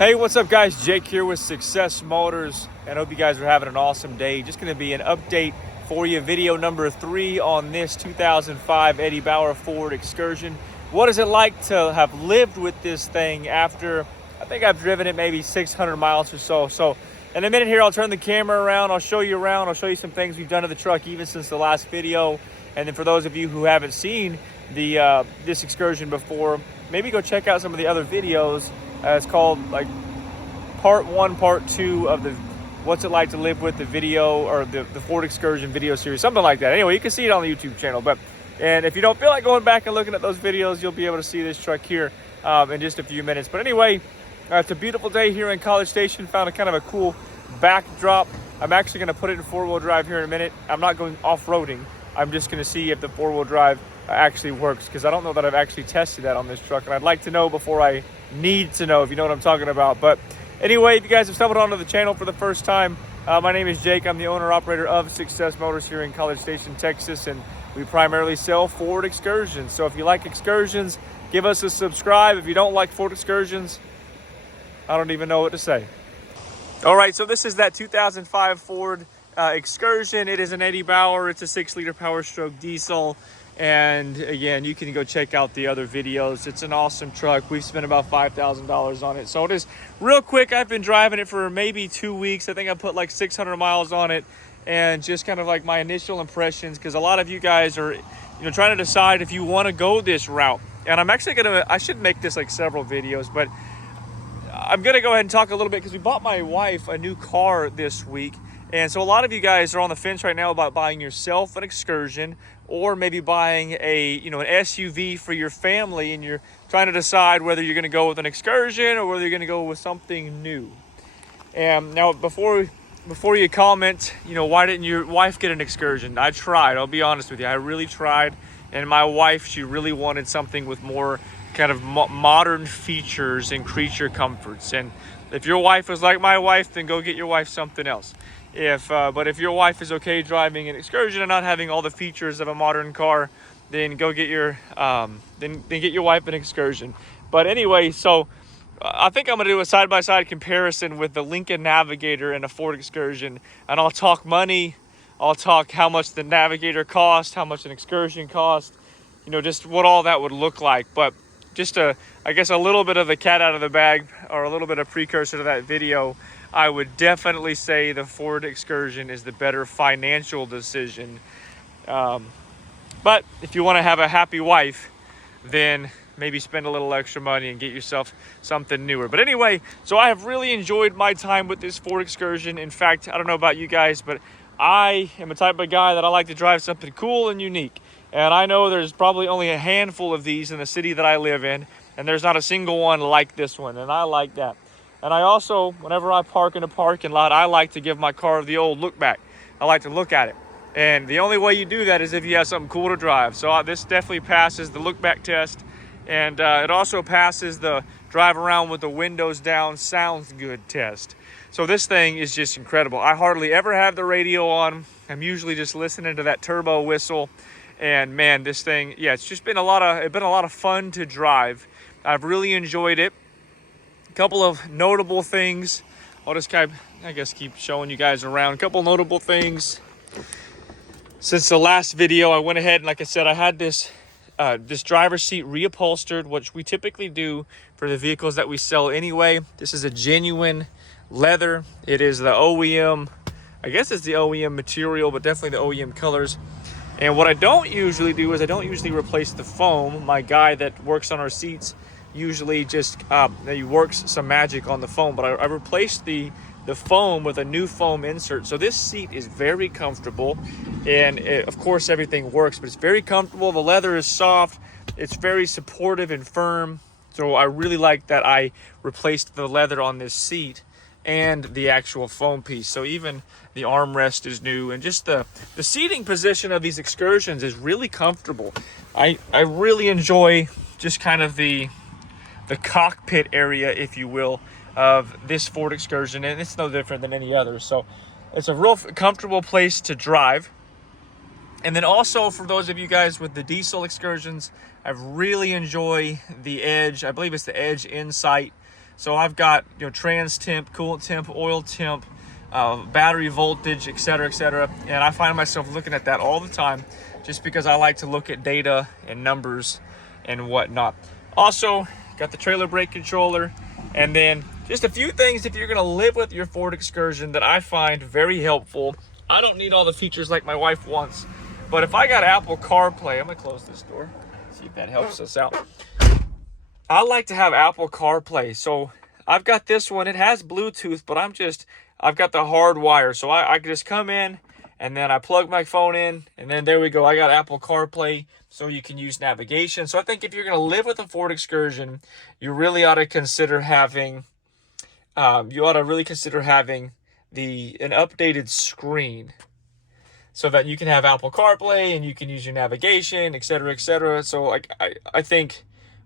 Hey, what's up guys? Jake here with Success Motors, and I hope you guys are having an awesome day. Just going to be an update for you, video number 3 on this 2005 Eddie Bauer Ford Excursion. What is it like to have lived with this thing after, I think I've driven it maybe 600 miles or so. So in a minute here, I'll turn the camera around, I'll show you around, I'll show you some things we've done to the truck even since the last video. And then for those of you who haven't seen this Excursion before, maybe go check out some of the other videos. It's called like part 1, part 2 of the what's it like to live with the video, or the Ford Excursion video series, something like that. Anyway, you can see it on the YouTube channel. And if you don't feel like going back and looking at those videos, you'll be able to see this truck here in just a few minutes. But anyway, it's a beautiful day here in College Station. Found a kind of a cool backdrop. I'm actually going to put it in 4-wheel drive here in a minute. I'm not going off-roading. I'm just going to see if the 4-wheel drive actually works, because I don't know that I've actually tested that on this truck, and I'd like to know before I need to know, if you know what I'm talking about. But anyway, if you guys have stumbled onto the channel for the first time, my name is Jake. I'm the owner-operator of Success Motors here in College Station, Texas, and we primarily sell Ford Excursions. So if you like Excursions, give us a subscribe. If you don't like Ford Excursions, I don't even know what to say. All right, so this is that 2005 Ford Excursion. It is an Eddie Bauer. It's a 6-liter Power Stroke diesel. And again, you can go check out the other videos. It's an awesome truck. We've spent about $5,000 on it. So it is real quick. I've been driving it for maybe 2 weeks. I think I put like 600 miles on it, and just kind of like my initial impressions, because a lot of you guys are, trying to decide if you want to go this route. And I'm actually I should make this like several videos, but I'm going to go ahead and talk a little bit, because we bought my wife a new car this week. And so a lot of you guys are on the fence right now about buying yourself an Excursion, or maybe buying an SUV for your family, and you're trying to decide whether you're going to go with an Excursion or whether you're going to go with something new. And now, before you comment, why didn't your wife get an Excursion? I tried. I'll be honest with you. I really tried. And my wife, she really wanted something with more kind of modern features and creature comforts. And if your wife was like my wife, then go get your wife something else. But if your wife is okay driving an Excursion and not having all the features of a modern car, then go get your then get your wife an Excursion. But anyway, so I think I'm gonna do a side-by-side comparison with the Lincoln Navigator and a Ford Excursion, and I'll talk money. I'll talk how much the Navigator cost, how much an Excursion cost, just what all that would look like. But just I guess a little bit of the cat out of the bag, or a little bit of precursor to that video, I would definitely say the Ford Excursion is the better financial decision. But if you want to have a happy wife, then maybe spend a little extra money and get yourself something newer. But anyway, so I have really enjoyed my time with this Ford Excursion. In fact, I don't know about you guys, but I am a type of guy that I like to drive something cool and unique. And I know there's probably only a handful of these in the city that I live in, and there's not a single one like this one, and I like that. And I also, whenever I park in a parking lot, I like to give my car the old look back. I like to look at it. And the only way you do that is if you have something cool to drive. So this definitely passes the look back test. And it also passes the drive around with the windows down, sounds good test. So this thing is just incredible. I hardly ever have the radio on. I'm usually just listening to that turbo whistle. And man, this thing, yeah, it's just been a lot of fun to drive. I've really enjoyed it. Couple of notable things. I'll just keep showing you guys around. A couple notable things. Since the last video, I went ahead and, like I said, I had this driver's seat reupholstered, which we typically do for the vehicles that we sell anyway. This is a genuine leather. It is the OEM, I guess it's the OEM material, but definitely the OEM colors. And what I don't usually do is I don't usually replace the foam. My guy that works on our seats usually just he works some magic on the foam, but I replaced the foam with a new foam insert. So this seat is very comfortable, and of course everything works, but it's very comfortable. The leather is soft, it's very supportive and firm. So I really like that I replaced the leather on this seat and the actual foam piece. So even the armrest is new, and just the seating position of these Excursions is really comfortable. I really enjoy just kind of the cockpit area, if you will, of this Ford Excursion, and it's no different than any other. So it's a real comfortable place to drive. And then also, for those of you guys with the diesel Excursions, I really enjoy the Edge. I believe it's the Edge Insight. So I've got, you know, trans temp, coolant temp, oil temp, battery voltage, etc., and I find myself looking at that all the time, just because I like to look at data and numbers and whatnot. Also, got the trailer brake controller, and then just a few things if you're going to live with your Ford Excursion that I find very helpful. I don't need all the features like my wife wants, but if I got Apple CarPlay, I'm going to close this door, see if that helps us out. I like to have Apple CarPlay. So I've got this one. It has Bluetooth, but I've got the hard wire. So I can just come in and then I plug my phone in, and then there we go. I got Apple CarPlay, so you can use navigation. So I think if you're going to live with a Ford Excursion, you really ought to consider having, an updated screen, so that you can have Apple CarPlay and you can use your navigation, etc. So like I think,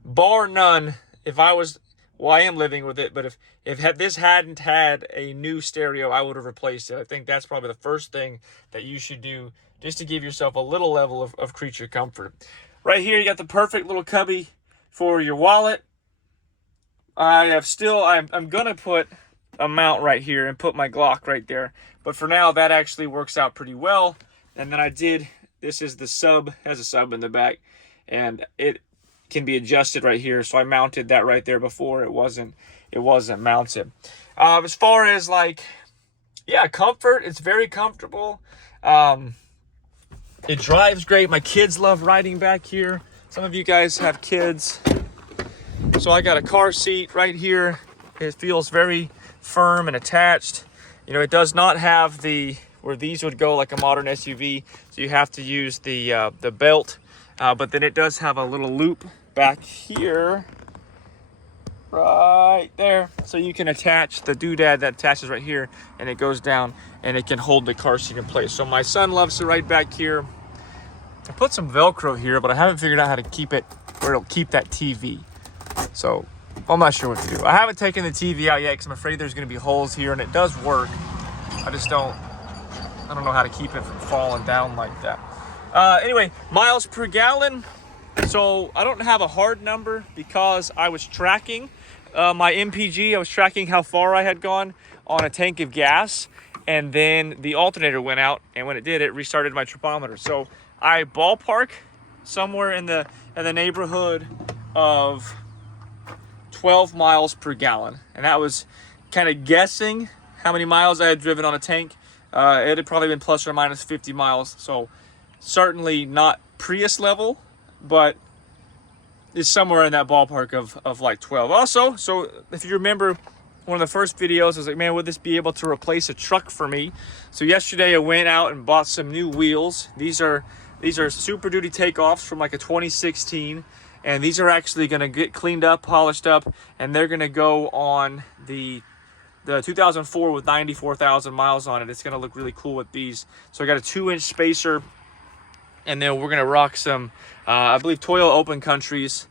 bar none, if I was, well, I am living with it, but if this hadn't had a new stereo, I would have replaced it. I think that's probably the first thing that you should do, just to give yourself a little level of creature comfort. Right here, you got the perfect little cubby for your wallet. I'm gonna put a mount right here and put my Glock right there, but for now that actually works out pretty well. And then this is the sub, has a sub in the back, and it can be adjusted right here, so I mounted that right there before it wasn't mounted. As far as comfort, it's very comfortable. It drives great. My kids love riding back here. Some of you guys have kids, so I got a car seat right here. It feels very firm and attached. You know, it does not have where these would go like a modern SUV, so you have to use the belt. But then it does have a little loop back here, right there, so you can attach the doodad that attaches right here, and it goes down and it can hold the car seat in place. So my son loves to ride back here. I put some Velcro here, but I haven't figured out how to keep it where it'll keep that TV. So I'm not sure what to do. I haven't taken the TV out yet because I'm afraid there's going to be holes here, and it does work. I don't know how to keep it from falling down like that. Anyway, miles per gallon. So I don't have a hard number because I was tracking my MPG. I was tracking how far I had gone on a tank of gas, and then the alternator went out, and when it did, it restarted my tripometer. So I ballpark somewhere in the neighborhood of 12 miles per gallon, and that was kind of guessing how many miles I had driven on a tank. It had probably been plus or minus 50 miles, so certainly not Prius level, but it's somewhere in that ballpark of like 12. Also, so if you remember one of the first videos, I was like, man, would this be able to replace a truck for me? So yesterday I went out and bought some new wheels. These are Super Duty takeoffs from like a 2016, and these are actually going to get cleaned up, polished up, and they're going to go on the 2004 with 94,000 miles on it. It's going to look really cool with these. So I got a 2-inch spacer, and then we're going to rock some, I believe, Toyo Open Countries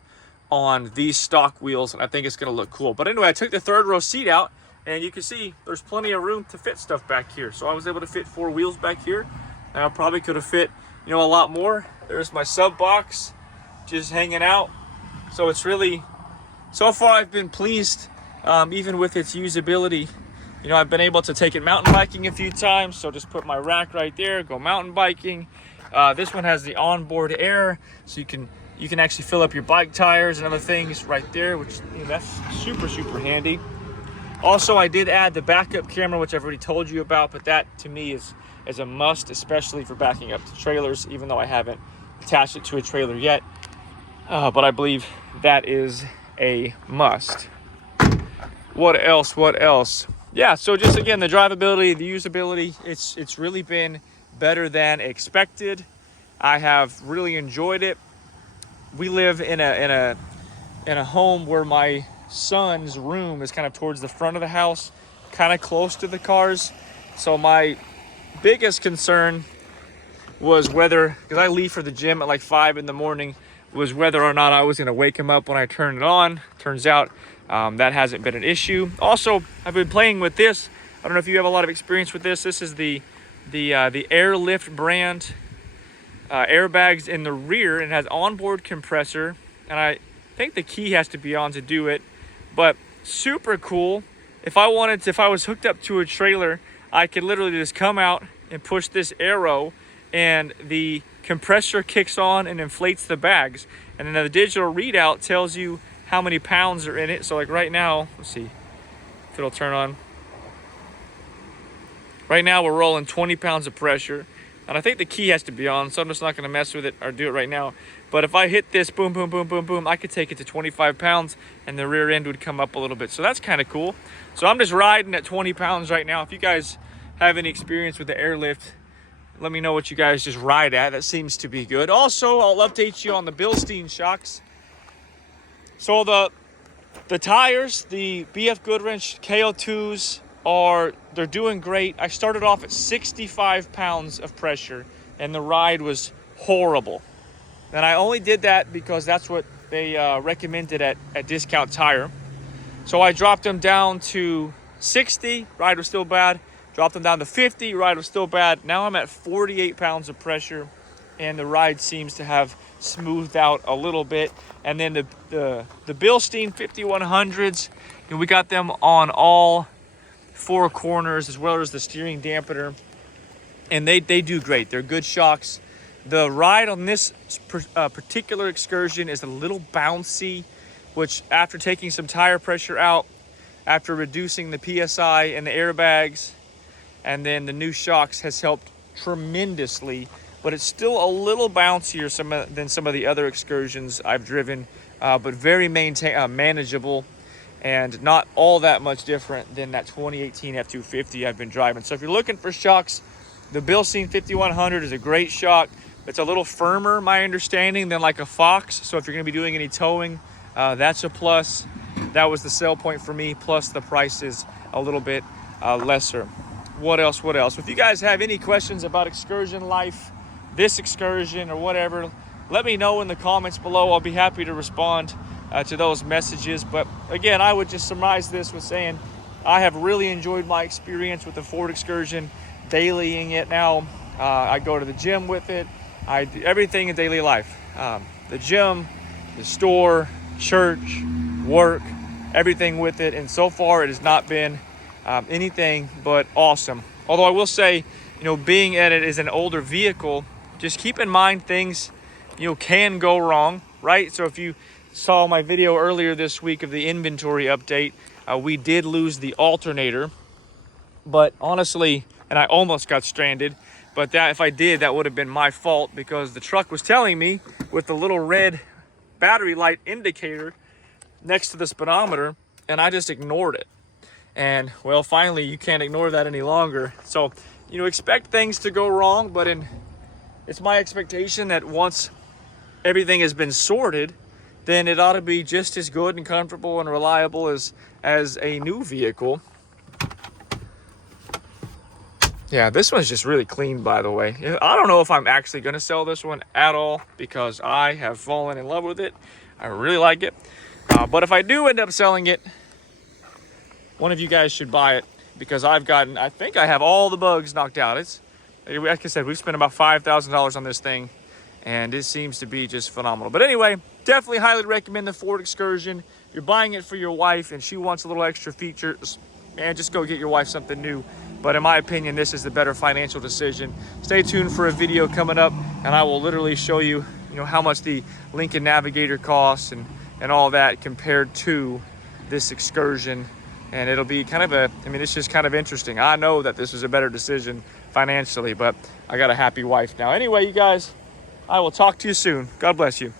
on these stock wheels, and I think it's going to look cool. But anyway, I took the third row seat out, and you can see there's plenty of room to fit stuff back here. So I was able to fit 4 wheels back here. I probably could have fit, a lot more. There's my sub box just hanging out. So it's really, so far I've been pleased, even with its usability. I've been able to take it mountain biking a few times, so just put my rack right there, go mountain biking. This one has the onboard air, so you can actually fill up your bike tires and other things right there, which that's super handy. Also, I did add the backup camera, which I've already told you about, but that to me is a must, especially for backing up to trailers, even though I haven't attached it to a trailer yet. But I believe that is a must. What else? Yeah, so just again, the drivability, the usability, it's really been better than expected. I have really enjoyed it. We live in a home where my son's room is kind of towards the front of the house, kind of close to the cars. So my biggest concern was whether, because I leave for the gym at like 5 in the morning, was whether or not I was going to wake him up when I turned it on. Turns out that hasn't been an issue. Also, I've been playing with this. I don't know if you have a lot of experience with this. This is the Airlift brand airbags in the rear, and it has onboard compressor, and I think the key has to be on to do it, but super cool. If I wanted to, if I was hooked up to a trailer, I could literally just come out and push this arrow, and the compressor kicks on and inflates the bags. And then the digital readout tells you how many pounds are in it. So like right now, let's see if it'll turn on. Right now we're rolling 20 pounds of pressure. And I think the key has to be on, so I'm just not gonna mess with it or do it right now. But if I hit this, boom, boom, boom, boom, boom, I could take it to 25 pounds and the rear end would come up a little bit. So that's kind of cool. So I'm just riding at 20 pounds right now. If you guys have any experience with the Airlift, let me know what you guys just ride at. That seems to be good. Also, I'll update you on the Bilstein shocks. So the tires, the BF Goodwrench KO2s, they're doing great. I started off at 65 pounds of pressure and the ride was horrible. And I only did that because that's what they recommended at Discount Tire. So I dropped them down to 60, ride was still bad. Dropped them down to 50, ride was still bad. Now I'm at 48 pounds of pressure and the ride seems to have smoothed out a little bit. And then the Bilstein 5100s, and we got them on all four corners as well as the steering dampener, and they do great. They're good shocks. The ride on this particular excursion is a little bouncy, which after taking some tire pressure out, after reducing the PSI and the airbags, and then the new shocks has helped tremendously, but it's still a little bouncier than some of the other excursions I've driven, but very manageable and not all that much different than that 2018 F250 I've been driving. So if you're looking for shocks, the Bilstein 5100 is a great shock. It's a little firmer, my understanding, than like a Fox. So if you're gonna be doing any towing, that's a plus. That was the sell point for me, plus the price is a little bit lesser. What else? If you guys have any questions about excursion life, this excursion or whatever, let me know in the comments below. I'll be happy to respond to those messages. But again, I would just summarize this with saying I have really enjoyed my experience with the Ford Excursion, dailying it now. I go to the gym with it. I do everything in daily life. The gym, the store, church, work, everything with it. And so far it has not been anything but awesome. Although I will say, being at it is an older vehicle, just keep in mind things, can go wrong, right? So if you saw my video earlier this week of the inventory update, we did lose the alternator, but honestly, and I almost got stranded, but that if I did, that would have been my fault because the truck was telling me with the little red battery light indicator next to the speedometer, and I just ignored it. And well, finally you can't ignore that any longer. So, expect things to go wrong, but it's my expectation that once everything has been sorted, then it ought to be just as good and comfortable and reliable as a new vehicle. Yeah, this one's just really clean, by the way. I don't know if I'm actually going to sell this one at all because I have fallen in love with it. I really like it. But if I do end up selling it, one of you guys should buy it because I think I have all the bugs knocked out. It's, like I said, we've spent about $5,000 on this thing, and it seems to be just phenomenal. But anyway, definitely highly recommend the Ford Excursion. If you're buying it for your wife and she wants a little extra features, man, just go get your wife something new. But in my opinion, this is the better financial decision. Stay tuned for a video coming up, and I will literally show you, how much the Lincoln Navigator costs and all that compared to this Excursion. And it'll be kind of it's just kind of interesting. I know that this was a better decision financially, but I got a happy wife now. Anyway, you guys, I will talk to you soon. God bless you.